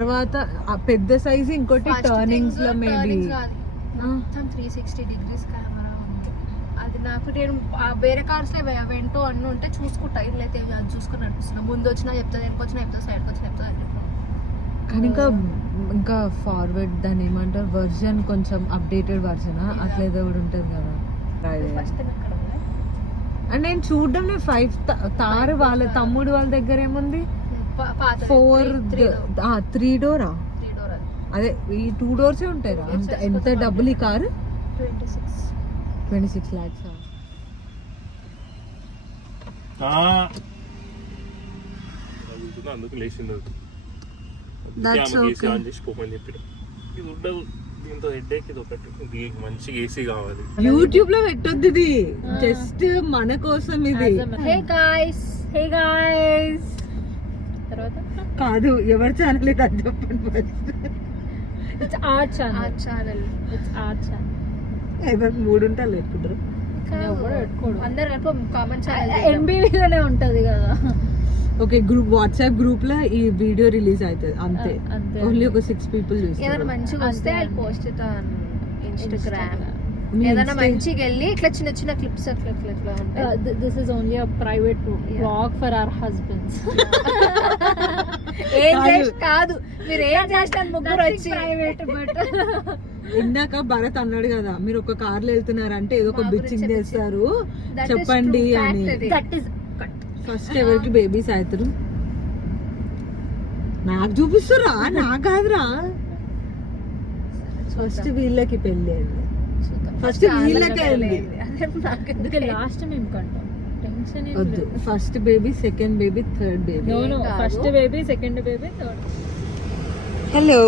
తర్వాత పెద్ద సైజ్ ఇంకోటి టర్నింగ్స్ లో మేబీ మొత్తం 360 degrees కెమెరా ఉంది. అది నాకు నేను వేరే కార్స్ లో వెంటో అన్నీ ఉంటే చూసుకుంటా, ఇట్లయితే అది చూసుకుని నడుస్తున్నా. ముందు వచ్చినా చెప్తా, వెనక వచ్చినా చెప్తా, సైడ్కి వచ్చినా చెప్తా అని చెప్పాను. కానీ ఇంకా ఫార్వర్డ్ దాన్ని ఏమంటారు వర్జన్, కొంచెం అప్డేటెడ్ వర్జన్ అట్లా ఏదో కూడా ఉంటుంది కదా. అండ్ నేను చూడడం 5 తారు వాళ్ళ తమ్ముడు వాళ్ళ దగ్గర ఏముంది 3 డోరా, అదే ఈ 2 doors ఉంటాయి. ఎంత డబ్బులు ఈ కారు? 26 lakhs. అందుకు లేచింది. మంచిగా ఏసీ కావాలి. యూట్యూబ్ లో పెట్టొద్దు ఇది, జస్ట్ మన కోసం ఇది. హే గాయ్స్ తర్వాత కాదు ఎవరి ఛానల్ ఇది అని చెప్పండి. It's are channel. ఎవరికి 3 ఉంటారు పెట్టుకుంటారు. అందరు కామెంట్ ఎంబీలోనే ఉంటది కదా. ఓకే, గ్రూప్ వాట్సాప్ గ్రూప్ లో ఈ వీడియో రిలీజ్ అవుతుంది అంతే. ఓన్లీ ఒక 6 people చూస్తారు. ఏదైనా మంచిగా వస్తే I post it on Instagram. ఏదైనా మంచిగా వెళ్ళి ఇట్లా చిన్న చిన్న క్లిప్స్ అట్లా this is only a private vlog for hour husbands. ఏం చేసి కాదు, మీరు ఏం చేస్తారు ముగ్గురు వచ్చి ప్రైవేట్. బట్ ఇందాక భరత్ అన్నాడు కదా, మీరు ఒక కార్లో వెళ్తున్నారంటే ఏదో ఒక బిచ్చింగ్ చేస్తారు చెప్పండి అని. ఫస్ట్ ఎవరికి బేబీస్ అవుతారు? నాకు చూపిస్తురా, నాకు కాదురా. ఫస్ట్ వీళ్ళకి పెళ్ళి అయింది, ఫస్ట్ వీళ్ళకి అయింది. లాస్ట్ మేము కంటాం టెన్షన్ వద్దు. First baby, second baby, third baby. First baby, second baby, third. Hello,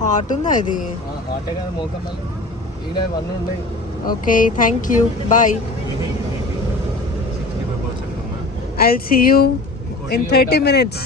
hot ఉందా ఇది? Okay, thank you, bye. I'll see you in 30 minutes.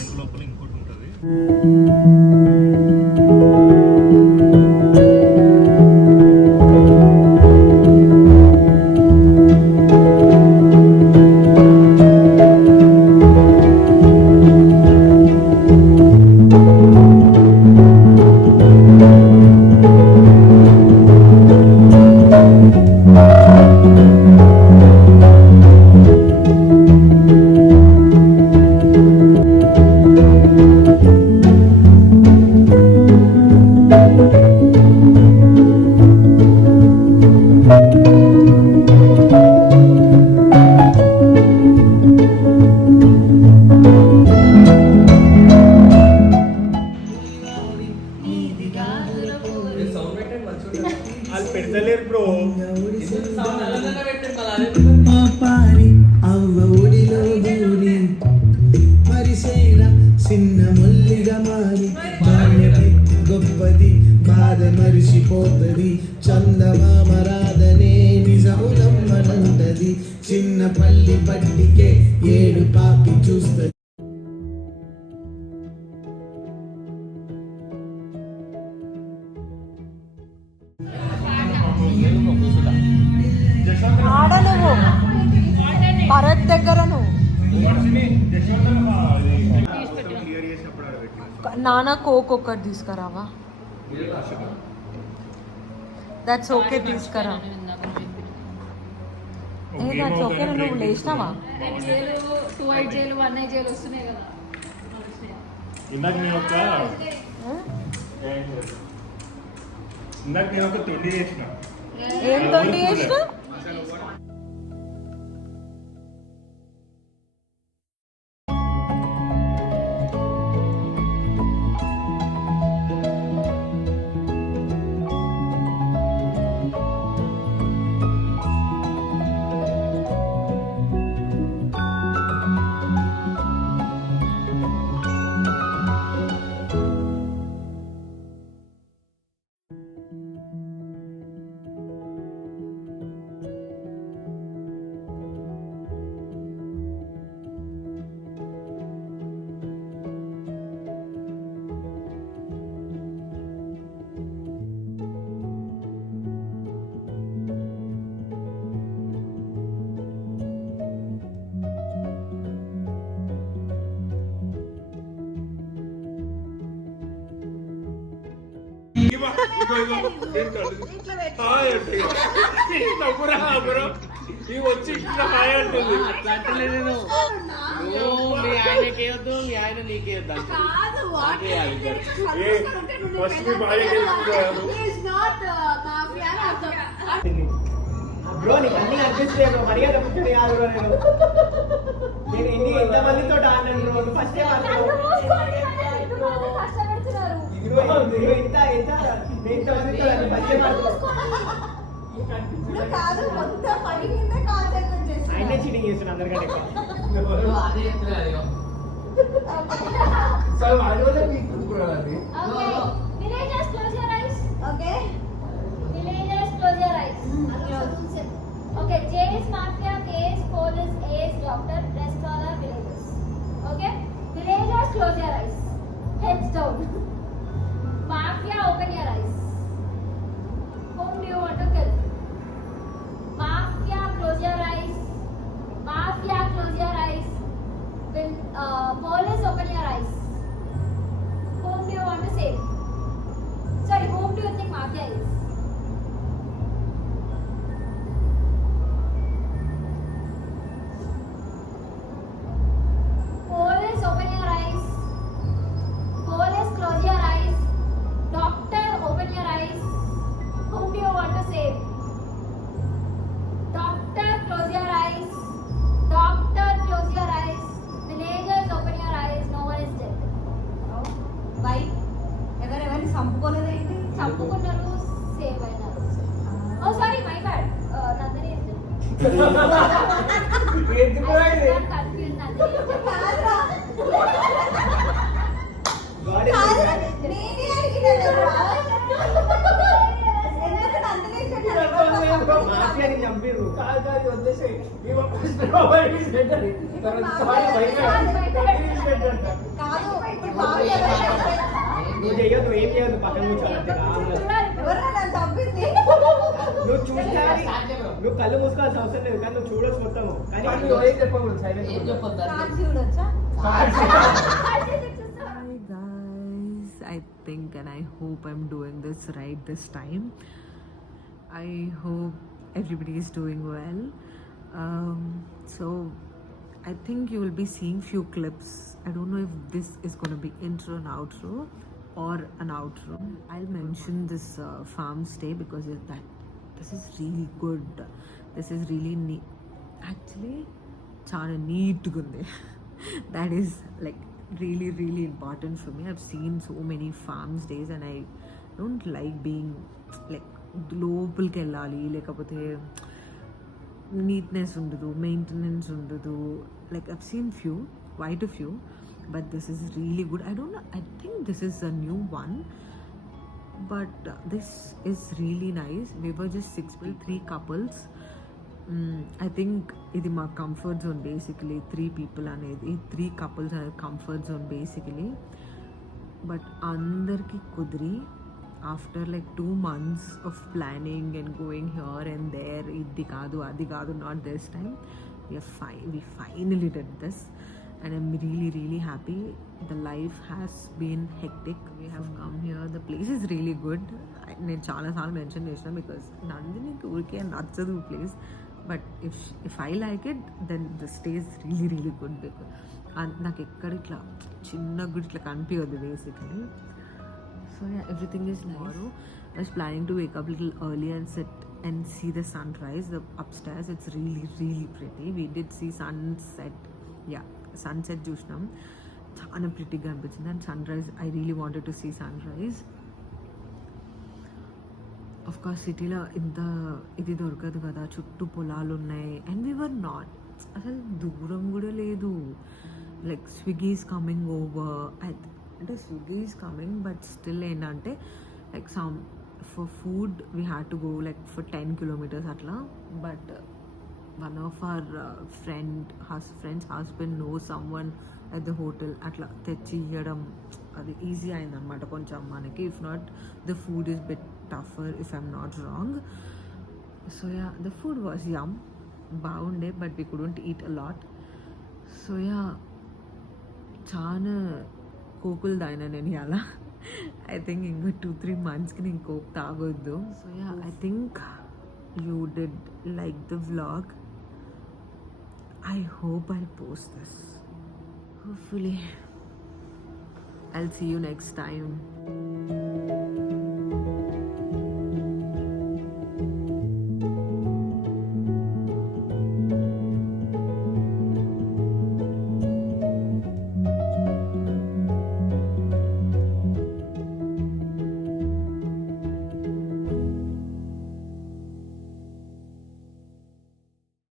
చిన్న ముల్లిగా మారి గొప్పది బాధ మరిసిపోతుంది. చందమామ రాధనే నిజమునమ్మనంటది. చిన్న పల్లి పట్టికే 7 పాపి చూస్తుంది. ఆడ నువ్వు భరత్ దగ్గర నువ్వు నానా కోక్ ఒకటి తీసుకురావా? దట్స్ ఓకే, తీసుకురా. That's okay. నువ్వు లేచినావా? 2 8 జైలు 1 8 జైలు వస్తున్నాయి కదా. ఇందాక నేను ఒక తొండి చేసిన. ఏం తొండి చేసిన? హాయ్ అంటే నవ్వురా బ్రో ఇవి వచ్చి ఇట్లా హాయ్ అంటుంది మీ ఆయనకి వేయొద్దు, మీ ఆయన నీకు వేయొద్దు అంటే. కాదు నాకే వేయాలి ఇద్దరు. ఫస్ట్ మీ భార్య గెలుపుకోవాలి బ్రో నీకు అన్ని అనిపిస్తాయి బ్రో, మర్యాద కూర్చొని కాదు బ్రో నేను ఎన్ని ఎంతమందితో ఆడినాను బ్రో, నువ్వు ఫస్ట్ టైం ఆడుతున్నావు. ఇదిగో ఇంత ఎంతమందితో ఫస్ట్ టైం ఆయనే చీటింగ్ చేస్తున్నాను అందరికంటే ఎక్కువ. సార్ వాడి వల్ల మీకు కుదుకురాలి Villagers, close your eyes. Okay. Villagers, close your eyes. Okay. J is mafia, K is police, A is doctor. Rest all are villagers. Okay. Villagers, close your eyes. Heads down. Mafia, open your eyes. Whom do you want to kill? Mafia, close your eyes. Mafia, close your eyes. Police, open your eyes. Whom do you want to save? Sorry, whom do you think Mafia is? Police, open your eyes. Police, close your eyes. Doctor, open your eyes. Whom do you want to save? Doctor, close your eyes. Doctor, close your eyes. Villagers, open your eyes. No one is dead. Why? ఎవరెవరిని చంపుకోలేదేంటి చంపుకున్నారు, save అయినారు. Oh sorry, my bad. Nandini is dead. ఎందుకు I was not confused. Nandini is dead. God మాఫియాని చంపిర్రు. నువ్వు చేయొద్దు, ఏం చేయొద్దు, పక్కన కూర్చోవాలి నువ్వు చూడాలి, నువ్వు కళ్ళు మూసుకోవాల్సిన అవసరం లేదు కానీ నువ్వు చూడొచ్చు మొత్తము. కానీ Hi guys, I think and I hope I'm doing this right this time. I hope everybody is doing well. So I think you will be seeing few clips. I don't know if this is going to be intro and outro or an outro. I'll mention this farm stay because this is really good. This is really neat. Actually, చాలా నీట్గా ఉంది. That is like really really important for me. I've seen so many farms days and I don't like being like లోపలికి వెళ్ళాలి, లేకపోతే నీట్నెస్ ఉండదు, మెయింటెనెన్స్ ఉండదు. Like I've seen few, quite a few, but this is really good. I don't know, I think this is a new one, but this is really nice. We were just 6 people, 3 couples. I think ఇది మా comfort zone basically. 3 people అనేది 3 couples అనేది comfort zone basically. But అందరికీ కుదిరి after like 2 months of planning and going here and there, ఇది కాదు అది కాదు, not this time, we finally did this and I'm really really happy. The life has been hectic. We have come here, the place is really good. నేను చాలాసార్లు మెన్షన్ చేసిన బికాస్ నందినికి ఊరికే నచ్చదు place, but if I like it then the stay is really really good. Because నాకు ఎక్కడ ఇట్లా చిన్న గుడి ఇట్లా కనిపించదు basically. So yeah, everything is nice. I was planning to wake up a little early and sit and see the sunrise. The upstairs, it's really really pretty. We did see sunset. Yeah, sunset చూసినాం, చాలా ప్రిటీగా అనిపించింది. And sunrise, I really wanted to see sunrise. Of course సిటీలో ఇంత ఇది దొరకదు కదా, చుట్టూ పొలాలు ఉన్నాయి. అండ్ వీ వర్ నాట్, అసలు దూరం కూడా లేదు. Like Swiggy is coming over, అంటే Swiggy is coming but still ఏంటంటే like some for food we had to go like for 10 kilometers అట్లా. But one of our friends husband know someone at the hotel, అట్లా తెచ్చి ఇవ్వడం అది easy అయిందనమాట కొంచెం మనకి. If not the food is bit tougher if I'm not wrong. So yeah, the food was yum, బాగుండే, but we couldn't eat a lot. So yeah, చాలా కోకులు తాగినా నేను ఇలా. I think ఇంకో 2-3 monthsకి నేను కోక్ తాగొద్దు. So yeah, I think you did like the vlog. I hope I'll post this. Hopefully. I'll see you next time.